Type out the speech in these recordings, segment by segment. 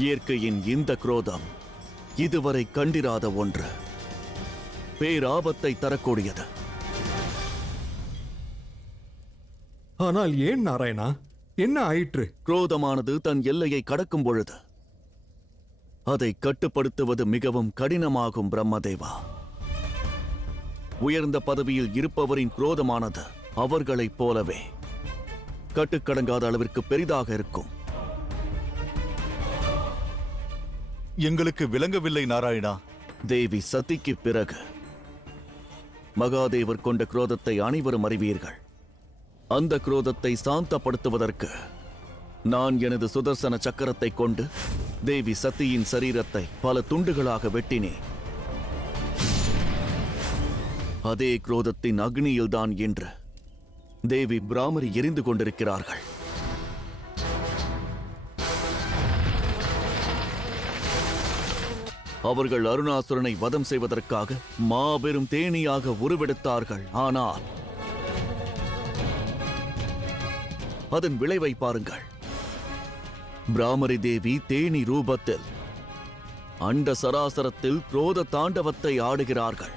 இயற்கையின் இந்த குரோதம் இதுவரை கண்டிராத ஒன்று, பேராபத்தை தரக்கூடியது. ஆனால் ஏன் நாராயணா, என்ன ஆயிற்று? குரோதமானது தன் எல்லையை கடக்கும் பொழுது அதை கட்டுப்படுத்துவது மிகவும் கடினமாகும் பிரம்மதேவா. உயர்ந்த பதவியில் இருப்பவரின் குரோதமானது அவர்களைப் போலவே கட்டுக்கடங்காத அளவிற்கு பெரிதாக இருக்கும். எங்களுக்கு விளங்கவில்லை நாராயணா. தேவி சதிக்கு பிறகு மகாதேவர் கொண்ட குரோதத்தை அனைவரும் அறிவீர்கள். அந்த குரோதத்தை சாந்தப்படுத்துவதற்கு நான் எனது சுதர்சன சக்கரத்தை கொண்டு தேவி சதியின் சரீரத்தை பல துண்டுகளாக வெட்டினேன். அதே குரோதத்தின் அக்னியில்தான் இன்று தேவி பிராமரி எரிந்து கொண்டிருக்கிறார்கள். அவர்கள் அருணாசுரனை வதம் செய்வதற்காக மாபெரும் தேனியாக உருவெடுத்தார்கள். ஆனால் அதன் விளைவை பாருங்கள். பிராமரி தேவி தேனி ரூபத்தில் அண்ட சராசரத்தில் குரோத தாண்டவத்தை ஆடுகிறார்கள்.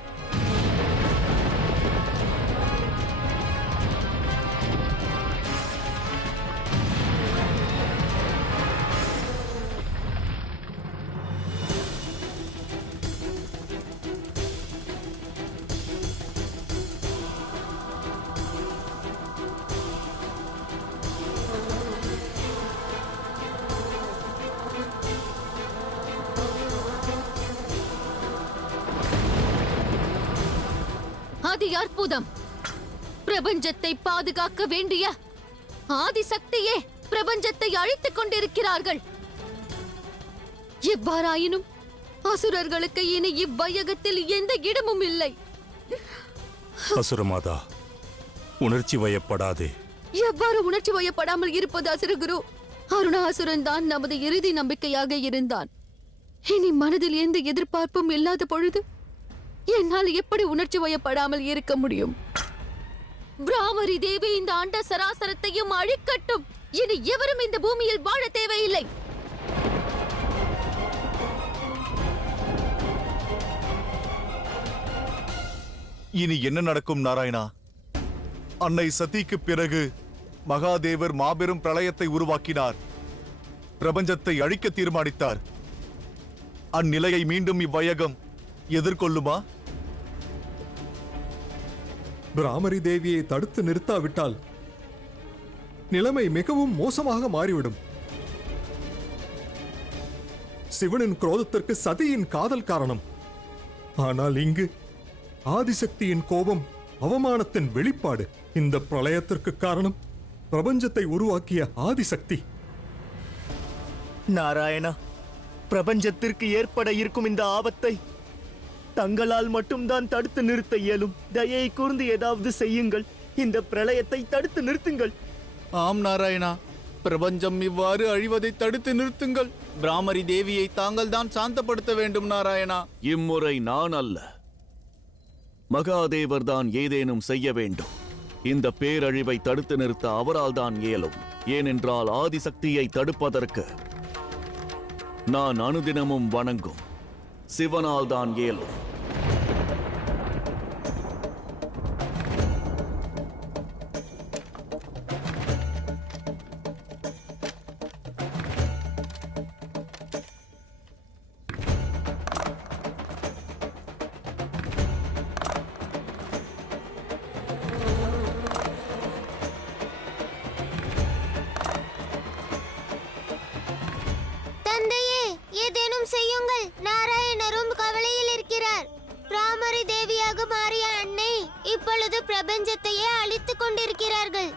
அதி அற்புதம்! பிரபஞ்சத்தை பாதுகாக்க வேண்டிய ஆதிசக்தியே பிரபஞ்சத்தை அழித்துக் கொண்டிருக்கிறார்கள். எவ்வாறாயினும் அசுரர்களுக்கு இனி இவ்வையகத்தில் எந்த இடமும் இல்லை. அசுரமாதா, உணர்ச்சி வயப்படாதே. எவ்வாறு உணர்ச்சி வயப்படாமல் இருப்பது அசுரகுரு? அருணாசுரன் தான் நமது இறுதி நம்பிக்கையாக இருந்தான். இனி மனதில் எந்த எதிர்பார்ப்பும் இல்லாத பொழுது என்னால் எப்படி உணர்ச்சி வயப்படாமல் இருக்க முடியும்? பிராமரி தேவி இந்த அண்ட சராசரத்தையும் அழிக்கட்டும். இனி எவரும் இந்த பூமியில் வாழ தேவையில்லை. இனி என்ன நடக்கும் நாராயணா? அன்னை சதிக்கு பிறகு மகாதேவர் மாபெரும் பிரளயத்தை உருவாக்கினார். பிரபஞ்சத்தை அழிக்க தீர்மானித்தார். அந்நிலையை மீண்டும் இவ்வையகம் எதிர்கொள்ளுமா? பிராமரி தேவியை தடுத்து நிறுத்தாவிட்டால் நிலைமை மிகவும் மோசமாக மாறிவிடும். சிவனின் குரோதத்திற்கு சதியின் காதல் காரணம். ஆனால் இங்கு ஆதிசக்தியின் கோபம் அவமானத்தின் வெளிப்பாடு. இந்த பிரளயத்திற்கு காரணம் பிரபஞ்சத்தை உருவாக்கிய ஆதிசக்தி. நாராயணா, பிரபஞ்சத்திற்கு ஏற்பட இருக்கும் இந்த ஆபத்தை தங்களால் மட்டும்தான் தடுத்து நிறுத்த இயலும். தயையை கூர்ந்து ஏதாவது செய்யுங்கள். இந்த பிரளயத்தை தடுத்து நிறுத்துங்கள். ஆம் நாராயணா, பிரபஞ்சம் இவ்வாறு அழிவதை தடுத்து நிறுத்துங்கள். பிராமரி தேவியை தாங்கள் தான் சாந்தப்படுத்த வேண்டும் நாராயணா. இம்முறை நான் அல்ல, மகாதேவர் தான் ஏதேனும் செய்ய வேண்டும். இந்த பேரழிவை தடுத்து நிறுத்த அவரால் தான் இயலும். ஏனென்றால் ஆதிசக்தியை தடுப்பதற்கு நான் அனுதினமும் வணங்கும் சிவனால் தான் இயலும். தந்தையே, ஏதேனும் செய்யுங்கள். நாராயணரும் கவலையில் இருக்கிறார். பிராமரி தேவியாக மாறிய அன்னை இப்பொழுது பிரபஞ்சத்தையே அழித்துக் கொண்டிருக்கிறார்கள்.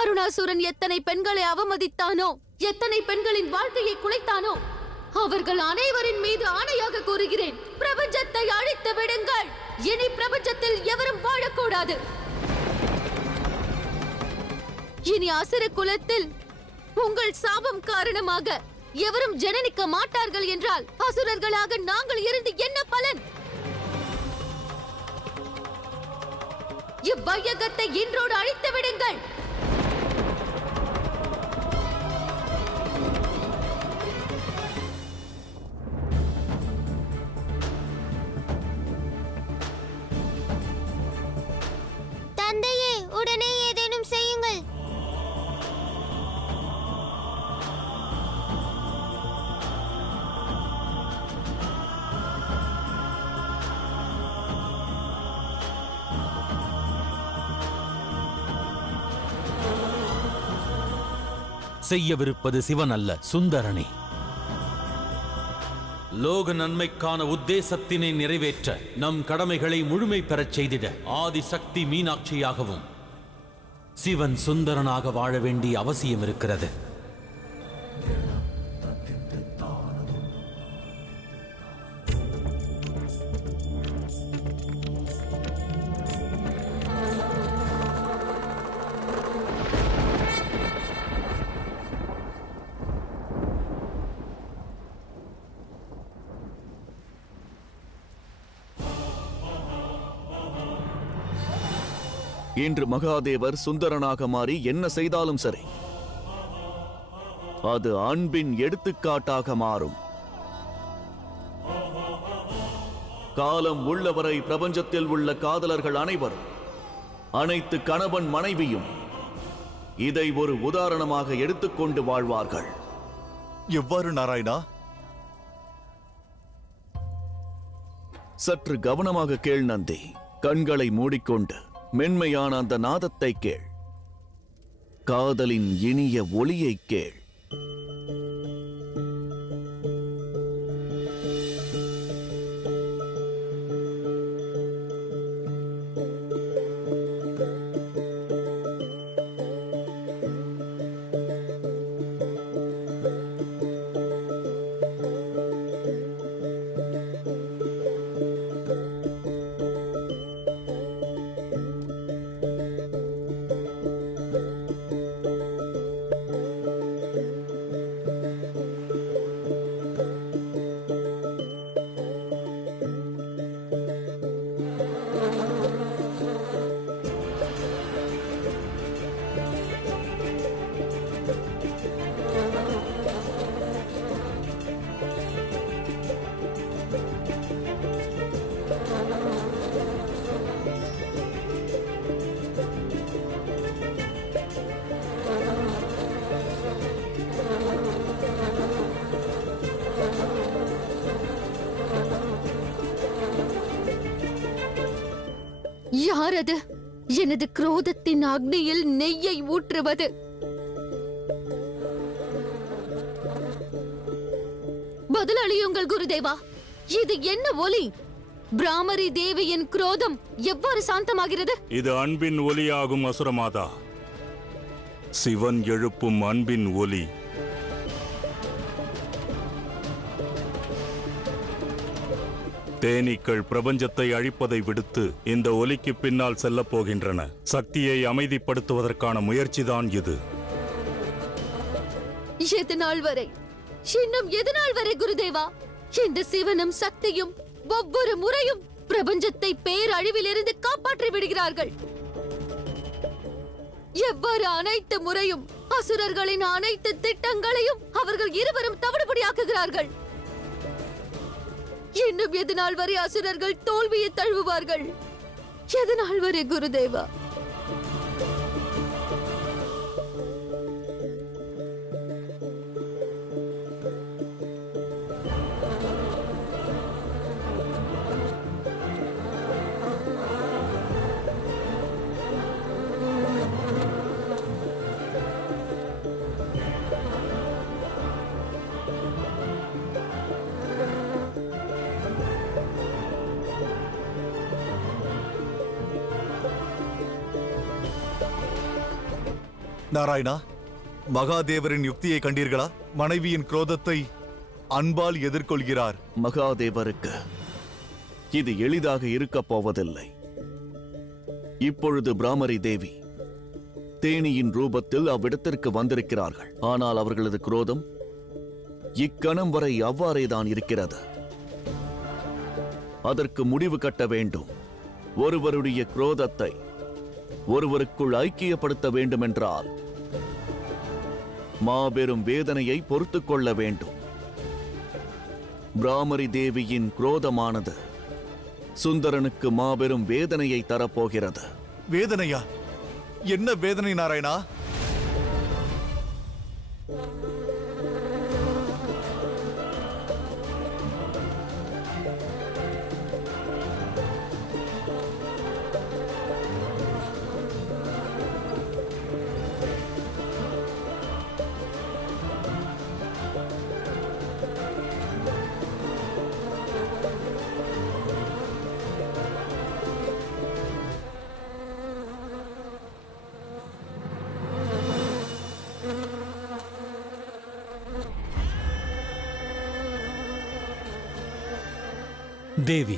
அருணாசுரன் எத்தனை பெண்களை அவமதித்தானோ, எத்தனை பெண்களின் வாழ்க்கையை குலைத்தானோ, அவர்கள் அனைவரின் மீது ஆணையாக கூறுகிறேன், பிரபஞ்சத்தை அழித்து விடுங்கள். இனி பிரபஞ்சத்தில் எவரும் வாழக்கூடாது. இனி அசுர குலத்தில் உங்கள் சாபம் காரணமாக எவரும் ஜனனிக்க மாட்டார்கள் என்றால் அசுரர்களாக நாங்கள் இருந்து என்ன பலன்? இவ்வையகத்தை இன்றோடு அழித்து விடுங்கள். தந்தையே, உடனே ஏதேனும் செய்யுங்கள். செய்யவிருப்பது சிவன் அல்ல, சுந்தரனே. லோக நன்மைக்கான உத்தேசத்தினை நிறைவேற்ற நம் கடமைகளை முழுமை பெறச் செய்திட ஆதிசக்தி மீனாட்சியாகவும் சிவன் சுந்தரனாக வாழ வேண்டிய அவசியம் இருக்கிறது. இன்று மகாதேவர் சுந்தரனாக மாறி என்ன செய்தாலும் சரி, அது அன்பின் எடுத்துக்காட்டாக மாறும். காலம் உள்ளவரை பிரபஞ்சத்தில் உள்ள காதலர்கள் அனைவரும், அனைத்து கணவன் மனைவியும் இதை ஒரு உதாரணமாக எடுத்துக்கொண்டு வாழ்வார்கள். எவ்வாறு நாராயணா? சற்று கவனமாக கேள் நந்தி. கண்களை மூடிக்கொண்டு மென்மையான அந்த நாதத்தை கேள். காதலின் இனிய ஒளியை கேள். யாரது எனது குரோதத்தின் அக்னியில் நெய்யை ஊற்றுவது? பதிலளியுங்கள் குருதேவா. இது என்ன ஒலி? பிராமரி தேவியின் குரோதம் எவ்வாறு சாந்தமாகிறது? இது அன்பின் ஒலியாகும் அசுரமாதா. சிவன் எழுப்பும் அன்பின் ஒலி. தேனீக்கள் பிரபஞ்சத்தை அழிப்பதை விடுத்து இந்த ஒலிக்கு பின்னால் செல்லப் போகின்றன. சக்தியை அமைதிப்படுத்துவதற்கான முயற்சிதான் இது. எதனால் வரை, இன்னும் எதனால் வரை குருதேவா? இந்த சிவனும் சக்தியும் ஒவ்வொரு முறையும் பிரபஞ்சத்தை பேரழிவிலிருந்து காப்பாற்றி விடுகிறார்கள். எவ்வாறு அனைத்து முறையும் அசுரர்களின் அனைத்து திட்டங்களையும் அவர்கள் இருவரும் தவிடுபடியாக்குகிறார்கள். இன்னும் எதனால் வரை அசுரர்கள் தோல்வியை தழுவுவார்கள்? எதனால் வரை குருதேவா? நாராயணா, மகாதேவரின் யுக்தியை கண்டீர்களா? மனைவியின் குரோதத்தை அன்பால் எதிர்கொள்கிறார். மகாதேவருக்கு இது எளிதாக இருக்கப் போவதில்லை. இப்பொழுது பிராமரி தேவி தேனியின் ரூபத்தில் அவ்விடத்திற்கு வந்திருக்கிறார்கள். ஆனால் அவர்களது குரோதம் இக்கணம் வரை அவ்வாறேதான் இருக்கிறது. அதற்கு முடிவு கட்ட வேண்டும். ஒருவருடைய குரோதத்தை ஒருவருக்குள் ஐக்கியப்படுத்த வேண்டுமென்றால் மாபெரும் வேதனையை பொறுத்துக் கொள்ள வேண்டும். பிராமரி தேவியின் குரோதமானது சுந்தரனுக்கு மாபெரும் வேதனையை தரப்போகிறது. வேதனையா? என்ன வேதனை நாராயணா? தேவி,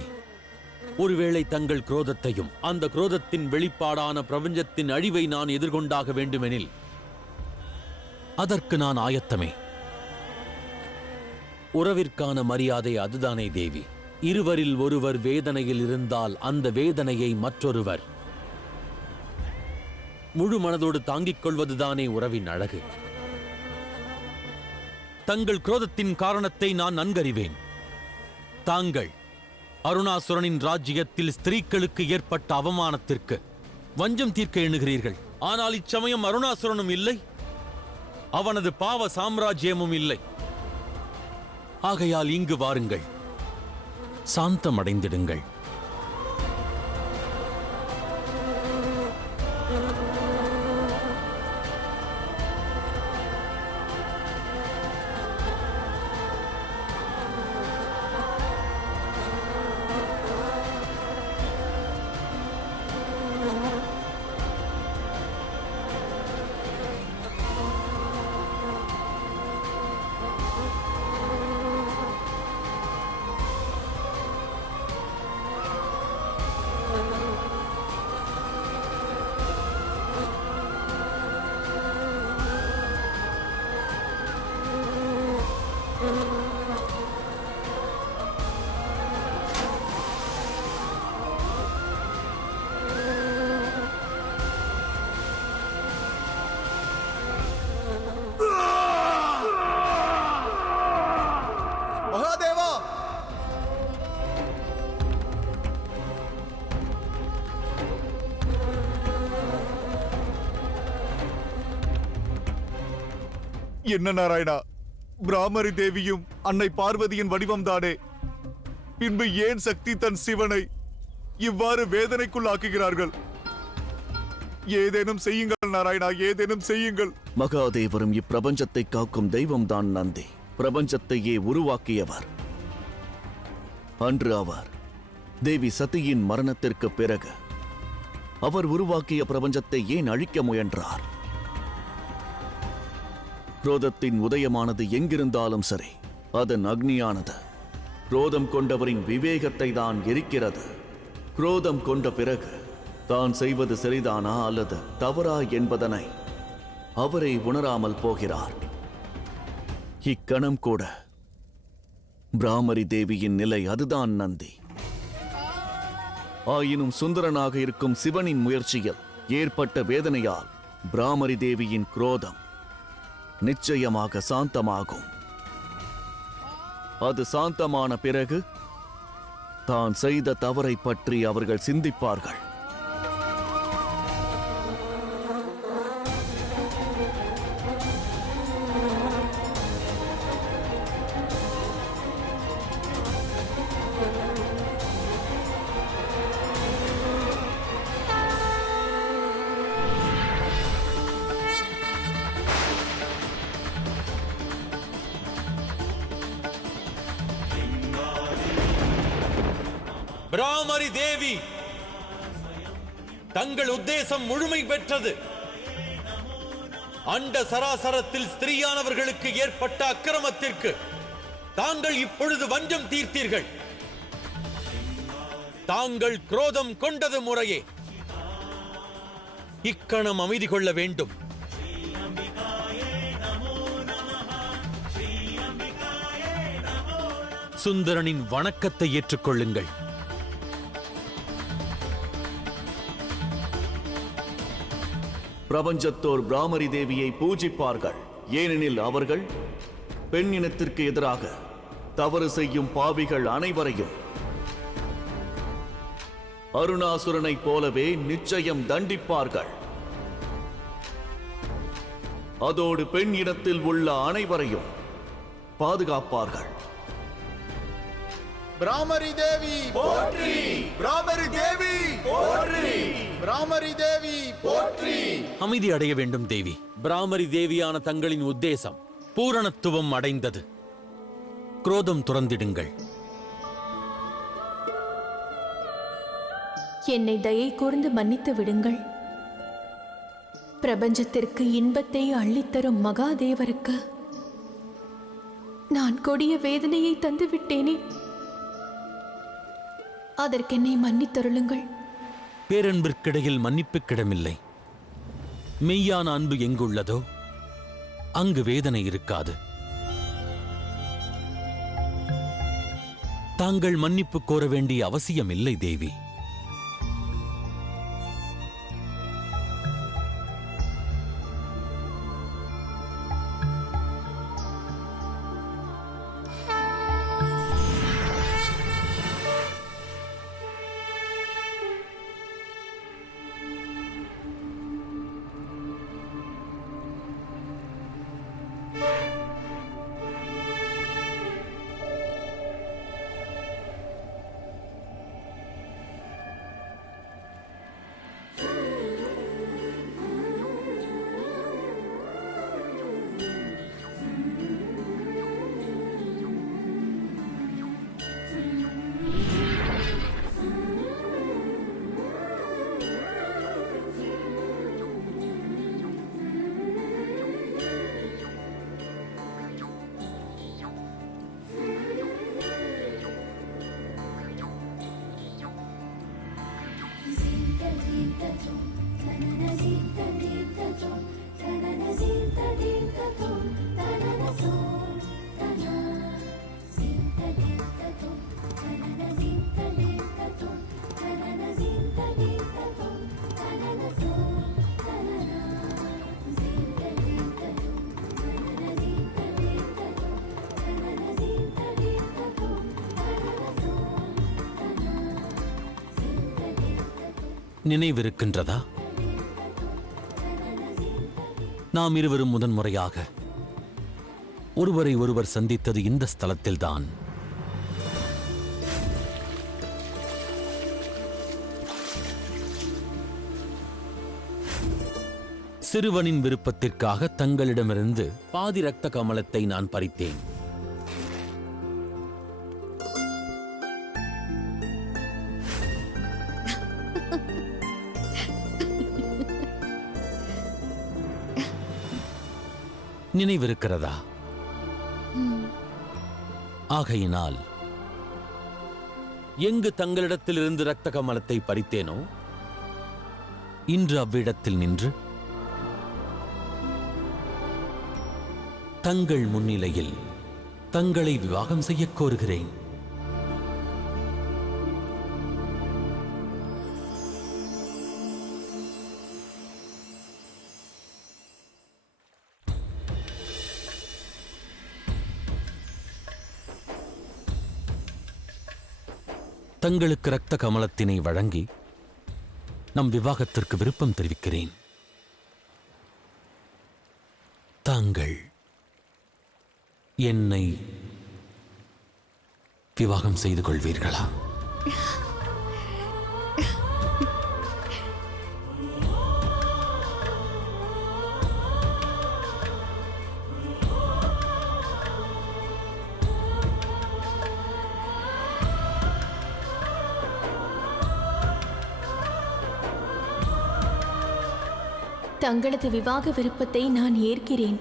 ஒருவேளை தங்கள் குரோதத்தையும் அந்த குரோதத்தின் வெளிப்பாடான பிரபஞ்சத்தின் அழிவை நான் எதிர்கொண்டாக வேண்டுமெனில் அதற்கு நான் ஆயத்தமே. உறவிற்கான மரியாதை அதுதானே தேவி. இருவரில் ஒருவர் வேதனையில் இருந்தால் அந்த வேதனையை மற்றொருவர் முழு மனதோடு தாங்கிக் கொள்வதுதானே உறவின் அழகு. தங்கள் குரோதத்தின் காரணத்தை நான் நன்கறிவேன். தாங்கள் அருணாசுரனின் ராஜ்யத்தில் ஸ்திரீக்களுக்கு ஏற்பட்ட அவமானத்திற்கு வஞ்சம் தீர்க்க எண்ணுகிறீர்கள். ஆனால் இச்சமயம் அருணாசுரனும் இல்லை, அவனது பாவ சாம்ராஜ்யமும் இல்லை. ஆகையால் இங்கு வாருங்கள், சாந்தமடைந்திடுங்கள். மகாதேவா! என்ன நாராயணா, பிராமரி தேவியும் அன்னை பார்வதியின் வடிவம்தானே. பின்பு ஏன் சக்தி தன் சிவனை இவ்வாறு வேதனைக்குள்ளாக்குகிறார்கள்? ஏதேனும் செய்யுங்கள் நாராயணா, ஏதேனும் செய்யுங்கள். மகாதேவரும் இப்பிரபஞ்சத்தை காக்கும் தெய்வம்தான் நந்தி. பிரபஞ்சத்தையே உருவாக்கியவர். அன்று அவர் தேவி சதியின் மரணத்திற்கு பிறகு அவர் உருவாக்கிய பிரபஞ்சத்தை ஏன் அழிக்க முயன்றார்? குரோதத்தின் உதயமானது எங்கிருந்தாலும் சரி, அதன் அக்னியானது குரோதம் கொண்டவரின் விவேகத்தை தான் எரிக்கிறது. குரோதம் கொண்ட பிறகு தான் செய்வது சரிதானா அல்லது தவறா என்பதனை அவரை உணராமல் போகிறார். இக்கணம் கூட பிராமரி தேவியின் நிலை அதுதான் நந்தி. ஆயினும் சுந்தரனாக இருக்கும் சிவனின் முயற்சியில் ஏற்பட்ட வேதனையால் பிராமரி தேவியின் குரோதம் நிச்சயமாக சாந்தமாகும். அது சாந்தமான பிறகு தான் செய்த தவறை பற்றி அவர்கள் சிந்திப்பார்கள். பிராமரி தேவி, தங்கள் உத்தேசம் முழுமை பெற்றது. அண்ட சராசரத்தில் ஸ்திரீயானவர்களுக்கு ஏற்பட்ட அக்கிரமத்திற்கு தாங்கள் இப்பொழுது வஞ்சம் தீர்த்தீர்கள். தாங்கள் குரோதம் கொண்டது முறையே. இக்கணம் அமைதி கொள்ள வேண்டும். சுந்தரனின் வணக்கத்தை ஏற்றுக்கொள்ளுங்கள். பிரபஞ்சத்தோர் பிராமரி தேவியை பூஜிப்பார்கள். ஏனெனில் அவர்கள் பெண் இனத்திற்கு எதிராக தவறு செய்யும் பாவிகள் அனைவரையும் அருணாசுரனைப் போலவே நிச்சயம் தண்டிப்பார்கள். அதோடு பெண் இனத்தில் உள்ள அனைவரையும் பாதுகாப்பார்கள். பிராமரி தேவி போற்றி! பிராமரி தேவி போற்றி! பிராமரி தேவி போற்றி! அமைதி அடைய வேண்டும் தேவி. பிராமரி தேவியான தங்களின் உத்தேசம் பூரணத்துவம் அடைந்தது. குரோதம் துறந்திடுங்கள். என்னை தயை கூர்ந்து மன்னித்து விடுங்கள். பிரபஞ்சத்திற்கு இன்பத்தை அள்ளித்தரும் மகாதேவருக்கு நான் கொடிய வேதனையை தந்து விட்டேனே, அதற்கென்னை மன்னித்தருளுங்கள். பேரன்பிற்கிடையில் மன்னிப்புக்கிடமில்லை. மெய்யான அன்பு எங்குள்ளதோ அங்கு வேதனை இருக்காது. தாங்கள் மன்னிப்பு கோர வேண்டிய அவசியம் இல்லை தேவி. நினைவிருக்கின்றதா? நாம் இருவரும் முதன்முறையாக ஒருவரை ஒருவர் சந்தித்தது இந்த ஸ்தலத்தில்தான். சிறுவனின் விருப்பத்திற்காக தங்களிடமிருந்து பாதி இரத்த கமலத்தை நான் பறித்தேன். நினைவிருக்கிறதா? ஆகையினால் எங்கு தங்களிடத்திலிருந்து இரத்த கமலத்தை பறித்தேனோ இன்று அவ்விடத்தில் நின்று தங்கள் முன்னிலையில் தங்களை விவாகம் செய்யக் கோருகிறேன். தங்களுக்கு இரத்த கமலத்தினை வழங்கி நம் விவாகத்திற்கு விருப்பம் தெரிவிக்கிறேன். தாங்கள் என்னை விவாகம் செய்து கொள்வீர்களா? தங்களது விவாக விருப்பத்தை நான் ஏற்கிறேன்.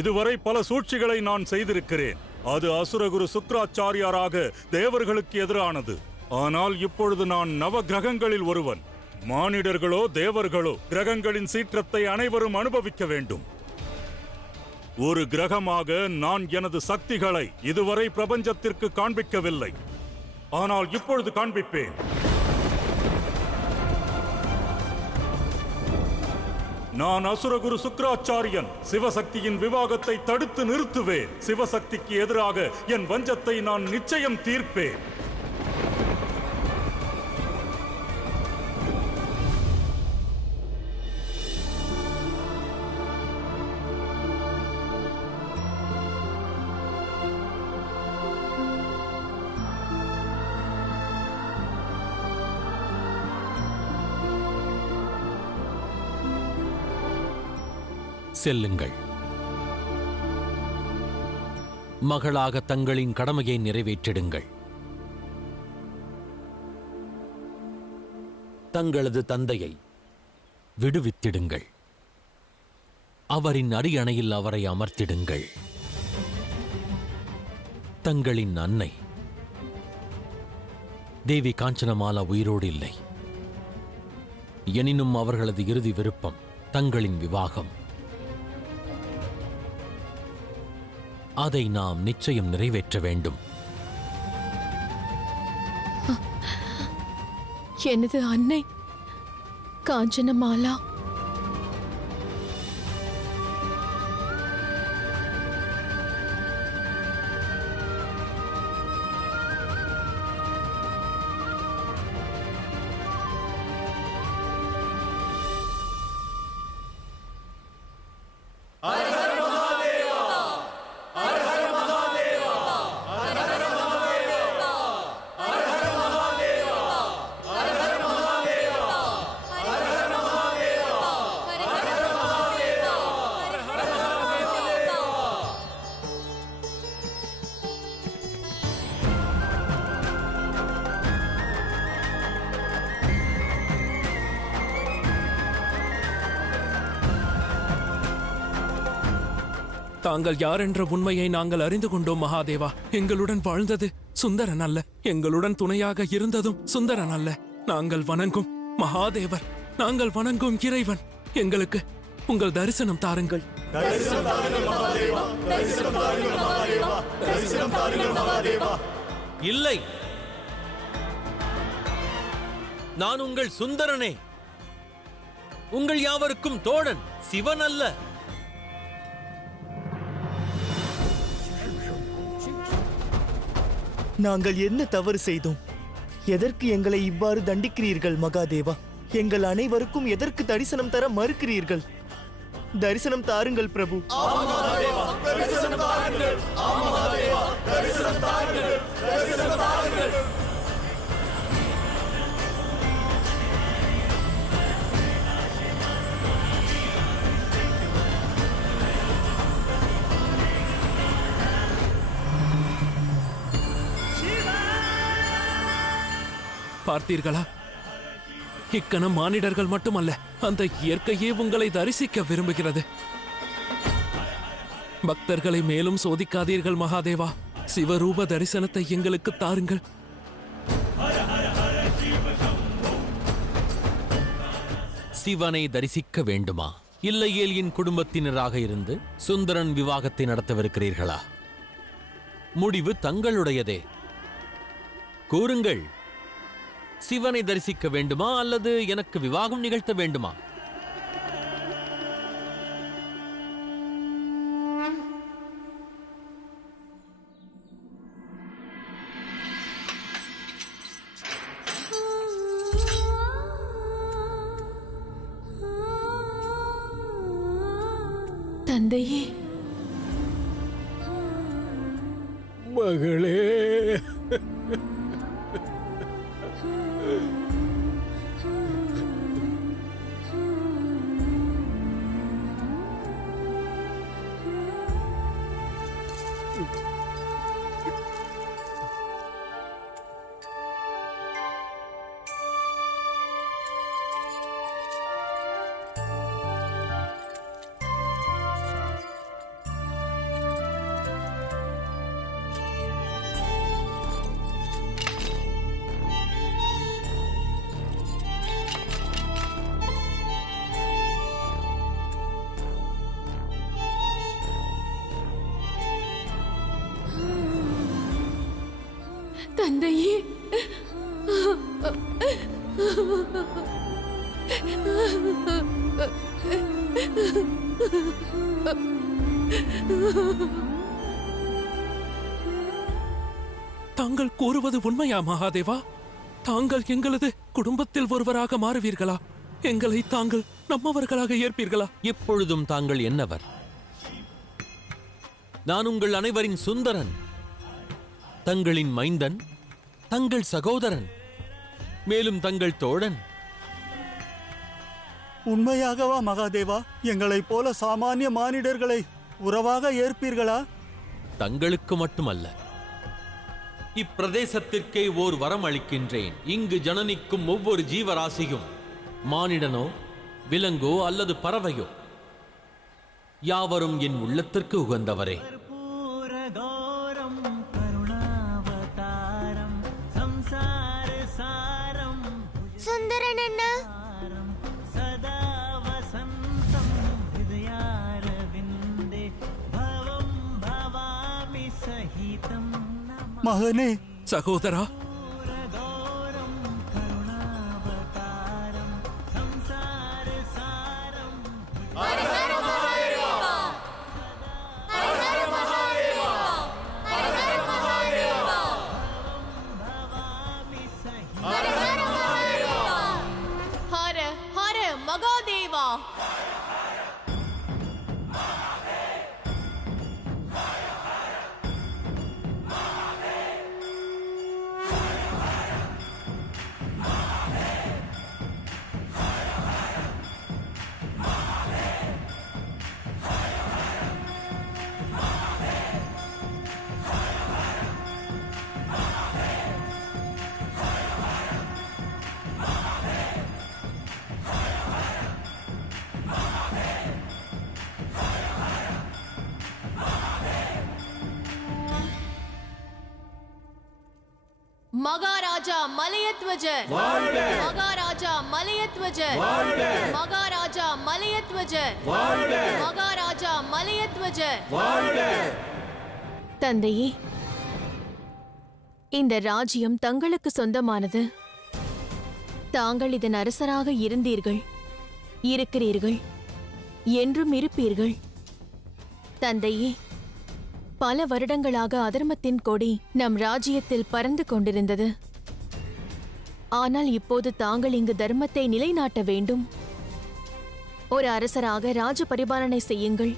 இதுவரை பல சூழ்ச்சிகளை நான் செய்திருக்கிறேன். அது அசுரகுரு சுக்ராச்சாரியாராக தேவர்களுக்கு எதிரானது. ஆனால் இப்பொழுது நான் நவ கிரகங்களில் ஒருவன். மானிடர்களோ தேவர்களோ கிரகங்களின் சீற்றத்தை அனைவரும் அனுபவிக்க வேண்டும். ஒரு கிரகமாக நான் எனது சக்திகளை இதுவரை பிரபஞ்சத்திற்கு காண்பிக்கவில்லை. ஆனால் இப்பொழுது காண்பிப்பேன். நான் அசுரகுரு சுக்ராச்சாரியன். சிவசக்தியின் விவாகத்தை தடுத்து நிறுத்துவேன். சிவசக்திக்கு எதிராக என் வஞ்சத்தை நான் நிச்சயம் தீர்ப்பேன். செல்லுங்கள். மகளாக தங்களின் கடமையை நிறைவேற்றிடுங்கள். தங்களது தந்தையை விடுவித்திடுங்கள். அவரின் அரியணையில் அவரை அமர்த்திடுங்கள். தங்களின் அன்னை தேவி காஞ்சனமாலா உயிரோடு இல்லை. எனினும் அவர்களது இறுதி விருப்பம் தங்களின் விவாகம். அதை நாம் நிச்சயம் நிறைவேற்ற வேண்டும். எனது அன்னை காஞ்சனமாலா தாங்கள் யார் என்ற உண்மையை நாங்கள் அறிந்து கொண்டோம் மகாதேவா. எங்களுடன் வாழ்ந்தது சுந்தரன் அல்ல. எங்களுடன் துணையாக இருந்ததும் சுந்தரன் அல்ல. நாங்கள் வணங்கும் மகாதேவர், நாங்கள் வணங்கும் இறைவன். எங்களுக்கு உங்கள் தரிசனம் தாருங்கள். இல்லை, நான் உங்கள் சுந்தரனே. உங்கள் யாவருக்கும் தோழன், சிவன் அல்ல. நாங்கள் என்ன தவறு செய்தோம்? எதற்கு எங்களை இவ்வாறு தண்டிக்கிறீர்கள் மகாதேவா? எங்கள் அனைவருக்கும் எதற்கு தரிசனம் தர மறுக்கிறீர்கள்? தரிசனம் தாருங்கள் பிரபு. பார்த்தீர்களா? இக்கணம் மானிடர்கள் மட்டுமல்ல, அந்த இயற்கையே உங்களை தரிசிக்க விரும்புகிறது. பக்தர்களை மேலும் சோதிக்காதீர்கள் மகாதேவா. சிவரூப தரிசனத்தை எங்களுக்கு தாருங்கள். சிவனை தரிசிக்க வேண்டுமா? இல்லையேல் என் குடும்பத்தினராக இருந்து சுந்தரன் விவாகத்தை நடத்தவிருக்கிறீர்களா? முடிவு தங்களுடையதே. கூறுங்கள், சிவனை தரிசிக்க வேண்டுமா அல்லது எனக்கு விவாகம் நிகழ்த்த வேண்டுமா? தந்தையே, மகளே, தந்தையே, தாங்கள் கூறுவது உண்மையா மகாதேவா? தாங்கள் எங்களது குடும்பத்தில் ஒருவராக மாறுவீர்களா? எங்களை தாங்கள் நம்மவர்களாக ஏற்பீர்களா? எப்பொழுதும் தாங்கள் என்னவர்? நான் உங்கள் அனைவரின் சுந்தரன், தங்களின் மைந்தன், தங்கள் சகோதரன், மேலும் தங்கள் தோழன். உண்மையாகவா மகாதேவா? எங்களைப் போல சாமானிய மானிடர்களை உறவாக ஏற்பீர்களா? தங்களுக்கு மட்டுமல்ல, இப்பிரதேசத்திற்கே ஓர் வரம் அளிக்கின்றேன். இங்கு ஜனனிக்கும் ஒவ்வொரு ஜீவராசியும், மானிடனோ விலங்கோ அல்லது பறவையோ, யாவரும் என் உள்ளத்திற்கு உகந்தவரே. சுந்தரன் அண்ணா, மகனே, சகோதரா, ஹர ஹர மகாதேவா. மகாராஜா மலையத்வஜர், மகாராஜா மலையத்வஜர், மகாராஜா மலையத்வஜர், மகாராஜா மலையத்வஜர். தந்தையே, இந்த ராஜ்யம் தங்களுக்கு சொந்தமானது. தாங்கள் இதன் அரசராக இருந்தீர்கள், இருக்கிறீர்கள், என்றும் இருப்பீர்கள். தந்தையே, பல வருடங்களாக அதர்மத்தின் கொடி நம் ராஜ்யத்தில் பறந்து கொண்டிருந்தது. ஆனால் இப்போது தாங்கள் இங்கு தர்மத்தை நிலைநாட்ட வேண்டும். ஒரு அரசராக ராஜ பரிபாலனை செய்யுங்கள்.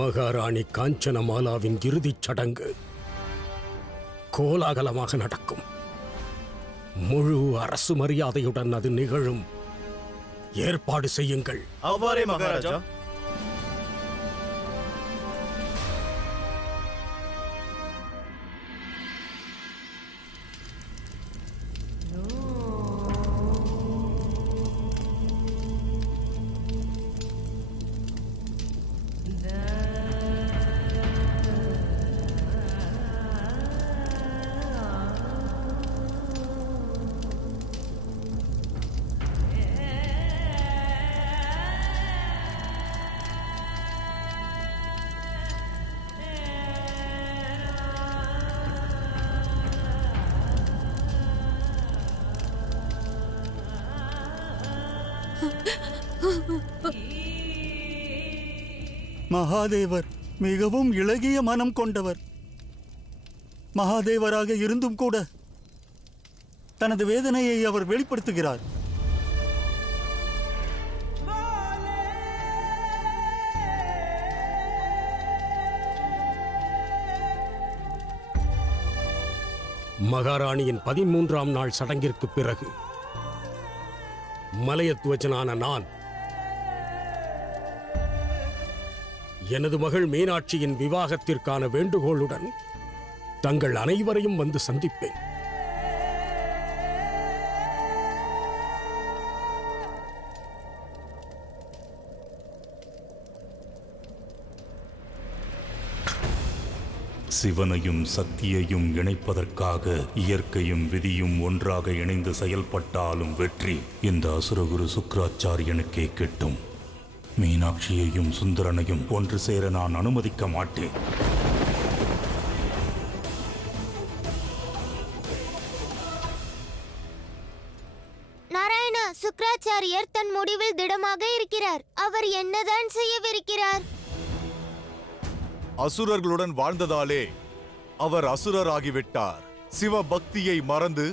மகாராணி காஞ்சனமாலாவின் இறுதிச் சடங்கு கோலாகலமாக நடக்கும். முழு அரசு மரியாதையுடன் அது நிகழும். ஏற்பாடு செய்யுங்கள். அவ்வாறே மகாராஜா. மகாதேவர் மிகவும் இளகிய மனம் கொண்டவர். மகாதேவராக இருந்தும் கூட தனது வேதனையை அவர் வெளிப்படுத்துகிறார். மகாராணியின் 13ஆம் நாள் சடங்கிற்கு பிறகு மலையத்வஜனான நான் எனது மகள் மீனாட்சியின் விவாகத்திற்கான வேண்டுகோளுடன் தங்கள் அனைவரையும் வந்து சந்திப்பேன். சிவனையும் சக்தியையும் இணைப்பதற்காக இயற்கையும் விதியும் ஒன்றாக இணைந்து செயல்பட்டாலும் வெற்றி இந்த அசுரகுரு சுக்ராச்சாரியனுக்கே கிட்டும். மீனாட்சியையும் சுந்தரனையும் ஒன்று சேர நான் அனுமதிக்க மாட்டேன். நாராயணா, சுக்ராச்சாரியர் தன் முடிவில் திடமாக இருக்கிறார். அவர் என்னதான் செய்யவிருக்கிறார்? அசுரர்களுடன் வாழ்ந்ததாலே அவர் அசுரராகிவிட்டார். சிவ பக்தியை மறந்து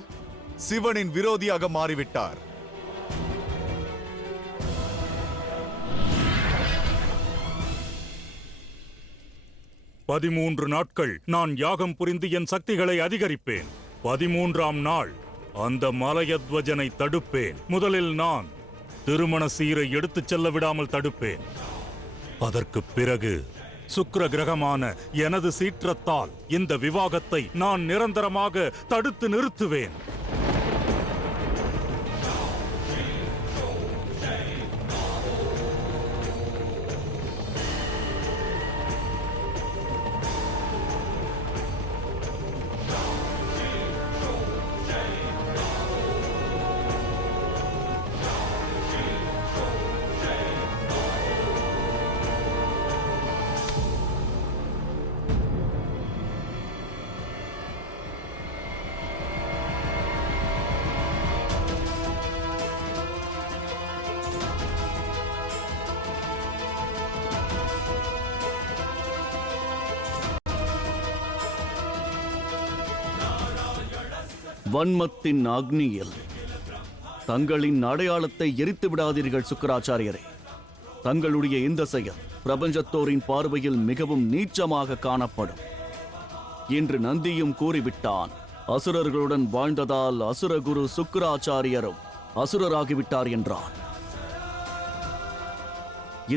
சிவனின் விரோதியாக மாறிவிட்டார். பதிமூன்று நாட்கள் நான் யாகம் புரிந்து என் சக்திகளை அதிகரிப்பேன். 13ஆம் நாள் அந்த மலையத்வஜனை தடுப்பேன். முதலில் நான் திருமண சீரை எடுத்துச் செல்ல விடாமல் தடுப்பேன். அதற்குப் பிறகு சுக்கிர கிரகமான எனது சீற்றத்தால் இந்த விவாகத்தை நான் நிரந்தரமாக தடுத்து நிறுத்துவேன். வன்மத்தின் அக்னியில் தங்களின் அடையாளத்தை எரித்து விடாதீர்கள் சுக்கராச்சாரியரே. தங்களுடைய இந்த செயல் பிரபஞ்சத்தோரின் பார்வையில் மிகவும் நீச்சமாக காணப்படும். இன்று நந்தியும் கூறிவிட்டான், அசுரர்களுடன் வாழ்ந்ததால் அசுரகுரு சுக்கராச்சாரியரும் அசுரராகிவிட்டார் என்றான்.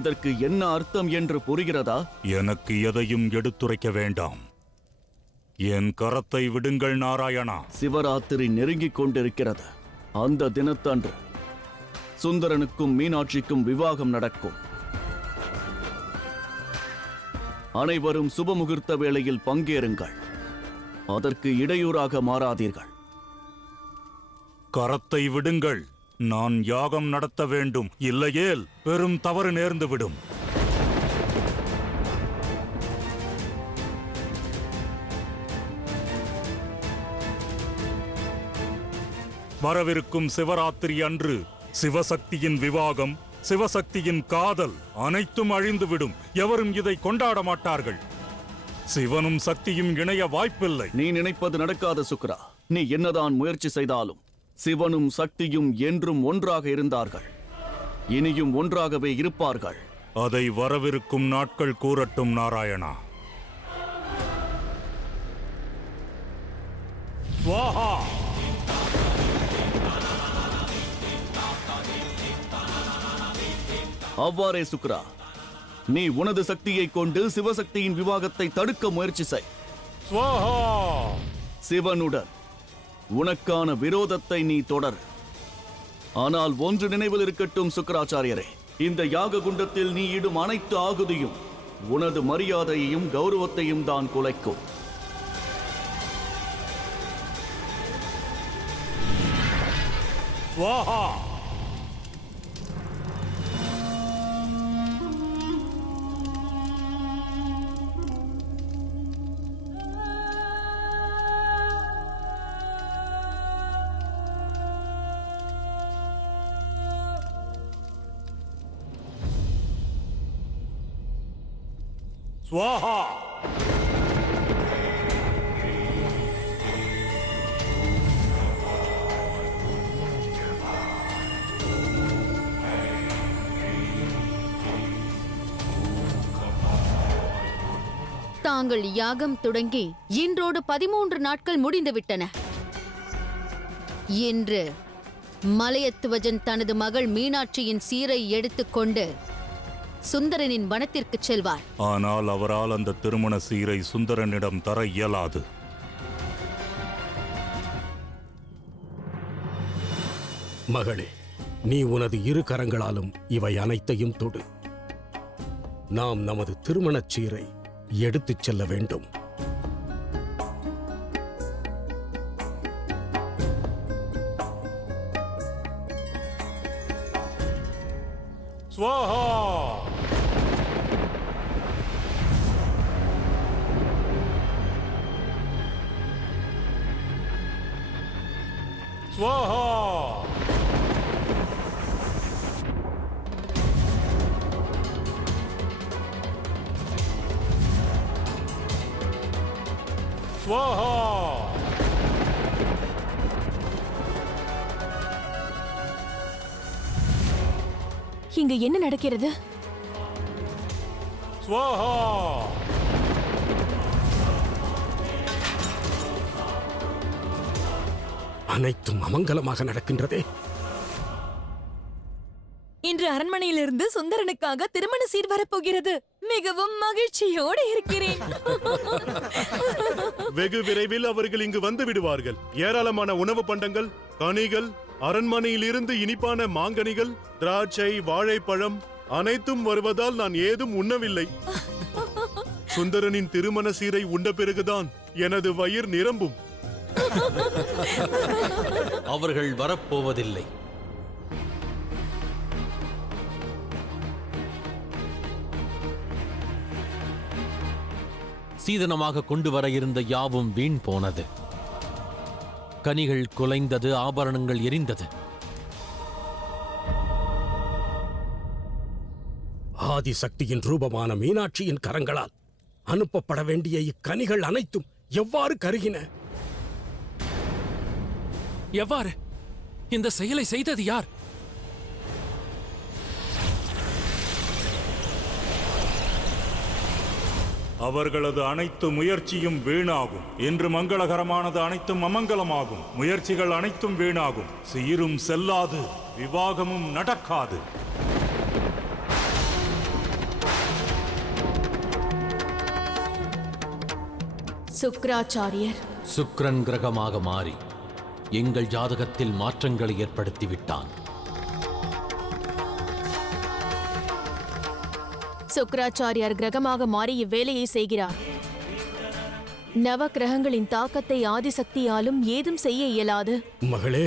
இதற்கு என்ன அர்த்தம் என்று புரிகிறதா? எனக்கு எதையும் எடுத்துரைக்க வேண்டாம். என் கரத்தை விடுங்கள் நாராயணா. சிவராத்திரி நெருங்கிக் கொண்டிருக்கிறது. அந்த தினத்தன்று சுந்தரனுக்கும் மீனாட்சிக்கும் விவாகம் நடக்கும். அனைவரும் சுபமுகூர்த்த வேளையில் பங்கேறுங்கள். அதற்கு இடையூறாக மாறாதீர்கள். கரத்தை விடுங்கள். நான் யாகம் நடத்த வேண்டும். இல்லையேல் பெரும் தவறு நேர்ந்துவிடும். வரவிருக்கும் சிவராத்திரி அன்று சிவசக்தியின் விவாகம், சிவசக்தியின் காதல் அனைத்தும் அழிந்துவிடும். எவரும் இதை கொண்டாட மாட்டார்கள். சிவனும் சக்தியும் இணைய வாய்ப்பில்லை. நீ நினைப்பது நடக்காத சுக்ரா. நீ என்னதான் முயற்சி செய்தாலும் சிவனும் சக்தியும் என்றும் ஒன்றாக இருந்தார்கள். இனியும் ஒன்றாகவே இருப்பார்கள். அதை வரவிருக்கும் நாட்கள் கூறட்டும் நாராயணா. ஸ்வாஹா. அவ்வாறே சுக்ரா, நீ உனது சக்தியை கொண்டு சிவசக்தியின் விவாகத்தை தடுக்க முயற்சி செய். ஸ்வாஹா. சிவனுடன் உனக்கான விரோதத்தை நீ தொடர். ஆனால் ஒன்று நினைவில் இருக்கட்டும் சுக்கராச்சாரியரே, இந்த யாக குண்டத்தில் நீ இடும் அனைத்து ஆகுதியும் உனது மரியாதையையும் கௌரவத்தையும் தான் குலைக்கும். ஸ்வாஹா. ஸ்வாஹா. தாங்கள் யாகம் தொடங்கி இன்றோடு 13 நாட்கள் முடிந்துவிட்டன. இன்று மலையத்துவஜன் தனது மகள் மீனாட்சியின் சீரை எடுத்துக்கொண்டு சுந்தரனின் வனத்திற்கு செல்வார். ஆனால் அவரால் அந்த திருமண சீரை சுந்தரனிடம் தர இயலாது. மகளே, நீ உனது இரு கரங்களாலும் இவை அனைத்தையும் தொடு. நாம் நமது திருமணச் சீரை எடுத்துச் செல்ல வேண்டும். ஸ்வாஹா. ஸ்வாஹா. ஸ்வாஹா. இங்க என்ன நடக்கிறது? ஸ்வாஹா. அனைத்தும் அமங்கலமாக நடக்கின்றதே. இன்று அரண்மனையிலிருந்து சுந்தரனுக்காக திருமண சீர் வரப்போகிறது. மிகவும் மகிழ்ச்சியோடு இருக்கிறேன். வெகு விரைவில் அவர்கள் இங்கு வந்து விடுவார்கள். ஏராளமான உணவு பண்டங்கள், கனிகள், அரண்மனையில் இருந்து இனிப்பான மாங்கனிகள், திராட்சை, வாழைப்பழம் அனைத்தும் வருவதால் நான் ஏதும் உண்ணவில்லை. சுந்தரனின் திருமண சீரை உண்ட பிறகுதான் எனது வயிறு நிரம்பும். அவர்கள் வரப்போவதில்லை. சீதனமாக கொண்டு வர இருந்த யாவும் வீண் போனது. கனிகள் குலைந்தது, ஆபரணங்கள் எரிந்தது. ஆதிசக்தியின் ரூபமான மீனாட்சியின் கரங்களால் அனுப்பப்பட வேண்டிய இக்கனிகள் அனைத்தும் எவ்வாறு கருகின? எவ்வாறு? இந்த செயலை செய்தது யார்? அவர்களது அனைத்து முயற்சியும் வீணாகும். இன்று மங்களகரமானது அனைத்தும் அமங்கலமாகும். முயற்சிகள் அனைத்தும் வீணாகும். சீரும் செல்லாது, விவாகமும் நடக்காது. சுக்ராச்சாரியர் சுக்கிரன் கிரகமாக மாறி எங்கள் ஜாதகத்தில் மாற்றங்களை ஏற்படுத்தி விட்டான். சுக்ராச்சாரியார் கிரகமாக மாறி இவ்வேலையை செய்கிறார். நவ கிரகங்களின் தாக்கத்தை ஆதிசக்தியாலும் ஏதும் செய்ய இயலாது. மகளே,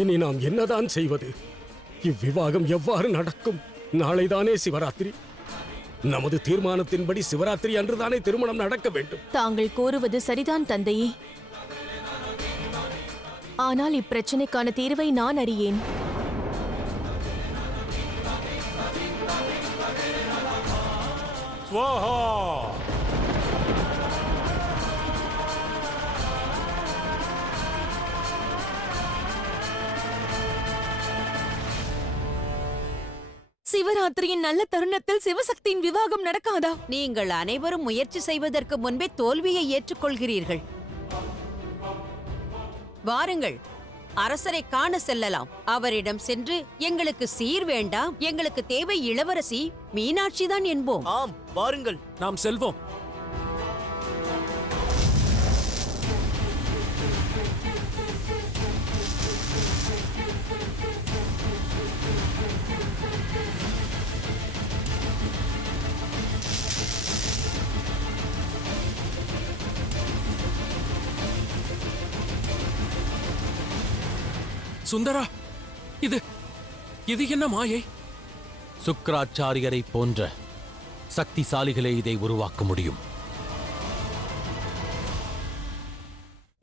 இனி நாம் என்னதான் செய்வது? இவ்விவாகம் எவ்வாறு நடக்கும்? நாளைதானே சிவராத்திரி. நமது தீர்மானத்தின்படி சிவராத்திரி அன்றுதானே திருமணம் நடக்க வேண்டும். தாங்கள் கூறுவது சரிதான் தந்தையே. ஆனால் இப்பிரச்சனைக்கான தீர்வை நான் அறியேன். ஸ்வாஹா. சிவராத்திரியின் நல்ல தருணத்தில் சிவசக்தியின் விவாகம் நடக்காதா? நீங்கள் அனைவரும் முயற்சி செய்வதற்கு முன்பே தோல்வியை ஏற்றுக்கொள்கிறீர்கள். வாருங்கள், அரசரை காண செல்லலாம். அவரிடம் சென்று எங்களுக்கு சீர் வேண்டாம், எங்களுக்கு தேவை இளவரசி மீனாட்சிதான் என்போம். ஆம், வாருங்கள். நாம் செல்வோம். சுந்தரா, இது என்ன மாயை? சுக்கிராச்சாரியரை போன்ற சக்திசாலிகளே இதை உருவாக்க முடியும்.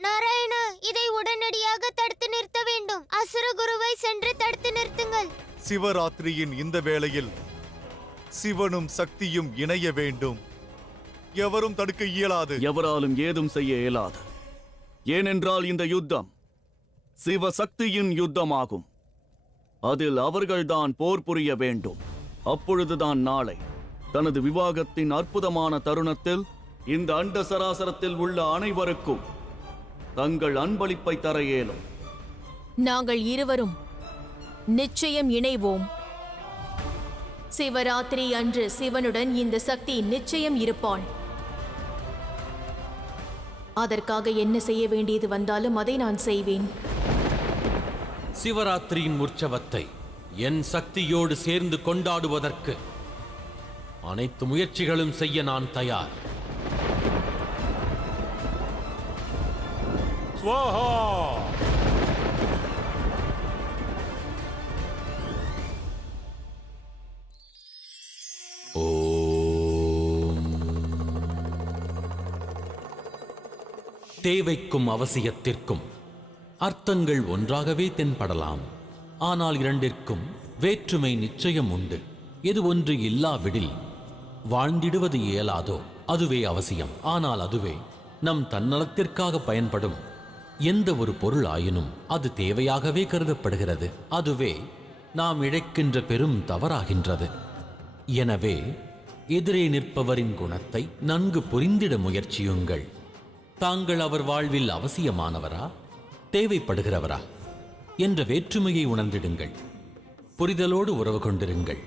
நாராயணா, இதை உடனடியாக தடுத்து நிறுத்த வேண்டும். அசுரகுருவை சென்று தடுத்து நிறுத்துங்கள். சிவராத்திரியின் இந்த வேளையில் சிவனும் சக்தியும் இணைய வேண்டும். எவரும் தடுக்க இயலாது. எவராலும் ஏதும் செய்ய இயலாது. ஏனென்றால் இந்த யுத்தம் சிவசக்தியின் யுத்தமாகும். அதில் அவர்கள்தான் போர் புரிய வேண்டும். அப்பொழுதுதான் நாளை தனது விவாகத்தின் அற்புதமான தருணத்தில் இந்த அண்ட சராசரத்தில் உள்ள அனைவருக்கும் தங்கள் அன்பளிப்பை தர இயலும். நாங்கள் இருவரும் நிச்சயம் இணைவோம். சிவராத்திரி அன்று சிவனுடன் இந்த சக்தி நிச்சயம் இருப்பாள். அதற்காக என்ன செய்ய வேண்டியது வந்தாலும் அதை நான் செய்வேன். சிவராத்திரியின் உற்சவத்தை என் சக்தியோடு சேர்ந்து கொண்டாடுவதற்கு அனைத்து முயற்சிகளும் செய்ய நான் தயார். ஸ்வாஹா. தேவைக்கும் அவசியத்திற்கும் அர்த்தங்கள் ஒன்றாகவே தென்படலாம். ஆனால் இரண்டிற்கும் வேற்றுமை நிச்சயம் உண்டு. எது ஒன்று இல்லாவிடில் வாழ்ந்திடுவது இயலாதோ அதுவே அவசியம். ஆனால் அதுவே நம் தன்னலத்திற்காக பயன்படும் எந்த ஒரு பொருள் ஆயினும் அது தேவையாகவே கருதப்படுகிறது. அதுவே நாம் இழைக்கின்ற பெரும் தவறாகின்றது. எனவே எதிரே நிற்பவரின் குணத்தை நன்கு புரிந்திட முயற்சியுங்கள். தாங்கள் அவர் வாழ்வில் அவசியமானவரா, தேவைப்படுகிறவரா என்ற வேற்றுமையை உணர்ந்திடுங்கள். புரிதலோடு உறவு கொண்டிருங்கள்.